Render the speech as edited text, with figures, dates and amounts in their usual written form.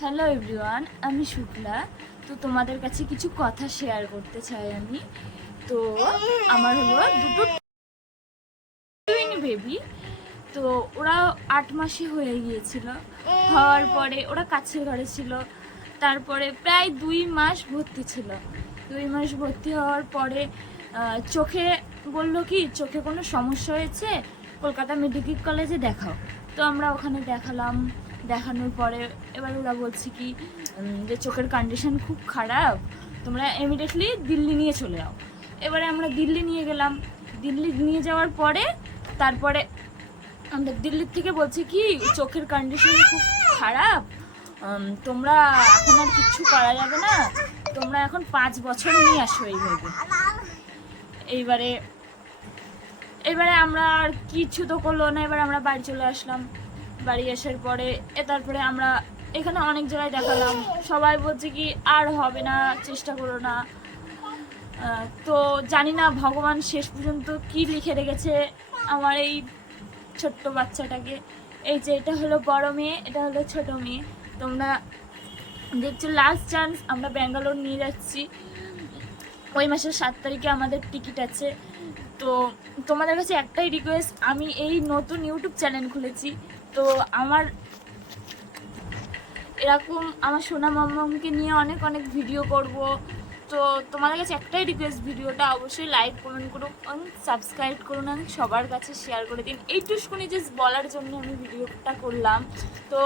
Hello everyone, আমি শুক্লা। তো তোমাদের কাছে কিছু কথা শেয়ার করতে চাই আমি। তো আমার হলো দুটো টুইন বেবি। তো ওরা 8 মাসে হয়ে গিয়েছিল। হওয়ার পরে ওরা কাছের ঘরে ছিল। তারপরে প্রায় 2 মাস ভর্তি ছিল। 2 মাস ভর্তি হওয়ার পরে চোখে বললো কি চোখে কোনো সমস্যা হয়েছে, কলকাতা মেডিকেল কলেজে দেখাও। তো আমরা ওখানে দেখালাম। দেখানোর পরে এবার ওরা বলছে কি যে চোখের কন্ডিশন খুব খারাপ, তোমরা ইমিডিয়েটলি দিল্লি নিয়ে চলে যাও। এবারে আমরা দিল্লি নিয়ে গেলাম। দিল্লি নিয়ে যাওয়ার পরে তারপরে আমরা দিল্লির থেকে বলছি কি চোখের কন্ডিশন খুব খারাপ, তোমরা এখন আর কিচ্ছু করা যাবে না, তোমরা এখন 5 বছর নিয়ে আসো এইভাবে। এইবারে এবারে আমরা আর কিছু তো করলো না। এবার আমরা বাড়ি চলে আসলাম। বাড়ি আসার পরে তারপরে আমরা এখানে অনেক জায়গায় দেখালাম, সবাই বলছে কি আর হবে না, চেষ্টা করো না। তো জানি না ভগবান শেষ পর্যন্ত কি লিখে রেখেছে আমার এই ছোট্ট বাচ্চাটাকে। এই যে এটা হলো বড় মেয়ে, এটা হলো ছোট মেয়ে। তোমরা দেখছো লাস্ট চান্স, আমরা ব্যাঙ্গালোর নিয়ে যাচ্ছি। ওই মাসের 7 তারিখে আমাদের টিকিট আছে। তো তোমাদের কাছে একটাই রিকোয়েস্ট, আমি এই নতুন ইউটিউব চ্যানেল খুলেছি। তো আমার এরকম আমার সোনা মাম্মামকে নিয়ে অনেক অনেক ভিডিও করব। তো তোমাদের কাছে একটাই রিকোয়েস্ট, ভিডিওটা অবশ্যই লাইক কমেন্ট করুন, সাবস্ক্রাইব করুন, সবার কাছে শেয়ার করে দিন। এইটুকুনি জাস্ট বলার জন্য আমি ভিডিওটা করলাম। তো